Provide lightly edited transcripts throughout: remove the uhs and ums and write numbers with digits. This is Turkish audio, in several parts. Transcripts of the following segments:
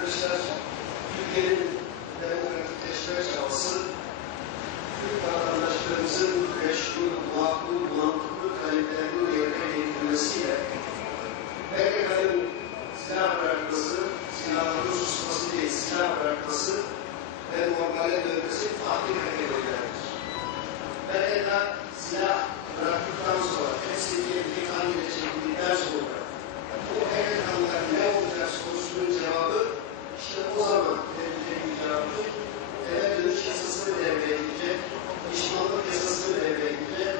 Arkadaşlar, Türkiye'nin demokratikleşme çabası, Türk vatandaşlarımızın meşru, makul, mantıklı taleplerinin yerine getirilmesiyle PKK'nın silah bırakması, silahların susması değil, silah bırakması ve normale dönmesi tahmin edilebilir. PKK silah bıraktıktan sonra, hepsi bir hangiyle çekildikten sonra bu PKK'lılar ne olacak sorusunun cevabı işte o zaman verilecek bir cevaptır. Eve dönüş yasasını devreye gidecek, pişmanlık yasasını devreye gidecek.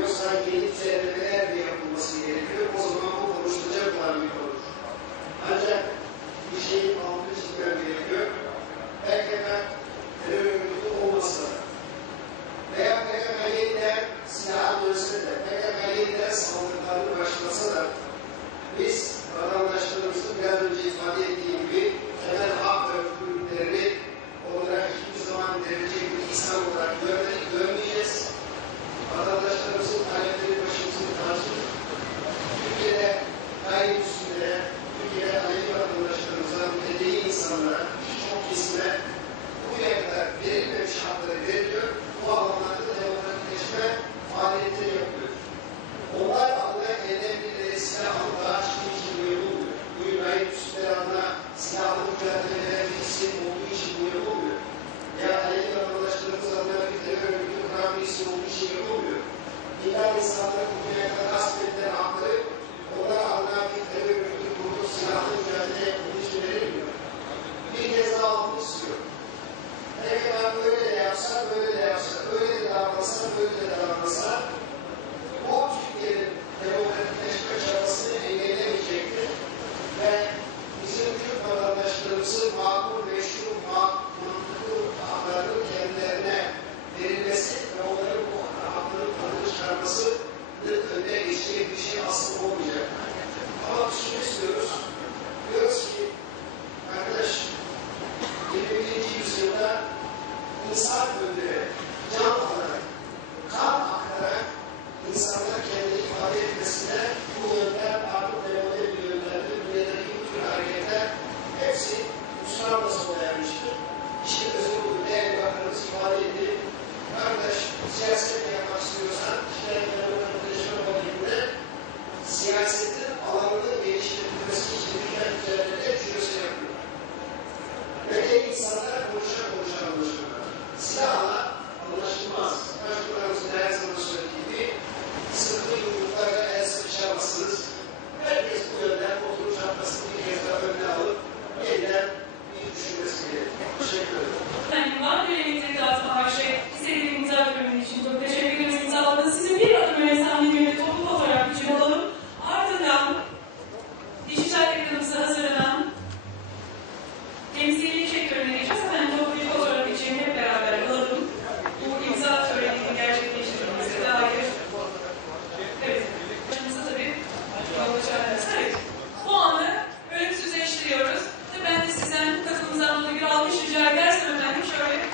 Yoksa yeni düzenlemeler mi yapılması gerekiyor? O zaman bu konuşulacak olan bir konudur. Ancak bir şeyin altını çizmem gerekiyor. PKK terör örgütü olmasa da veya PKK yeniden silaha dönse de, PKK yeniden saldırılarını başlasa da biz vatandaşlarımızın biraz önce ifade ettiği gibi temel hak ve özgürlüklerini olarak hiçbir zaman derecek bir insan olarak görmedik, görmeyeceğiz. Vatandaşlarımızın talepleri başımızın tacı. Türkiye'de gayrimüslimlere, Türkiye'de Alevi vatandaşlarımıza, mülteci insanlara, çok kesime bugüne kadar verilmemiş hakları veriliyor. Bu alanlarda demokratikleşme faaliyetleri yapıyor. Onlar adına elden birileri silah alıp daha çıktığı için bu yapılmıyor. Bugün gayrimüslimler adına silahlı mücadele veren bir isim olduğu için bu yapılmıyor. Ya Alevi vatandaşlarımız adına bir terör örgütü kuran bir isim olduğu için yapılmıyor. İlhan insanların bugüne kadar gasp edilen hakları onlar adına bir terör örgütü kurduğu silahlı mücadele yapıldığı için verilmiyor. Bir kez daha altını istiyor. Ne kadar böyle de yapsa, böyle de yapsa, öyle de davransa, böyle de davransa bu Türkiye'nin demokratikleşme çabasını engellemeyecektir ve bizim Türk vatandaşlarımızın makul, meşru, mantıklı haklarının kendilerine verilmesi ve onların bu hakların tadını çıkarmasının önüne geçecek bir şey aslında olmayacak. Ama şunu istiyoruz, diyoruz ki arkadaş 21. yüzyılda insan öldürerek, can alarak, kan aktararak insanlar kendini ifade etmesine bu yöntem artık demode bir yöntemdir. Dünyadaki bütün hareketler hepsi Müslümanla sona ermiştir. İşte özür bu değerli bakanımız ifade edilip arkadaş siyaset yapmak istiyorsan işte demokratikleşme modelinde siyasetin alanını geliştirilmesi için ülkeler üzerinde cürüse yapıyor. Ve de insanlar konuşa anlaşılır. Silahla anlaşılmaz. Başbakanımızın her zaman söylediği gibi sıkı yumruklarla el sıkışamazsınız. Herkes bu yönden oturum çarpmasını bir kez daha önüne alıp yeniden bir düşünmesi gerekiyor. Teşekkür ederim. Maddeleri tekrar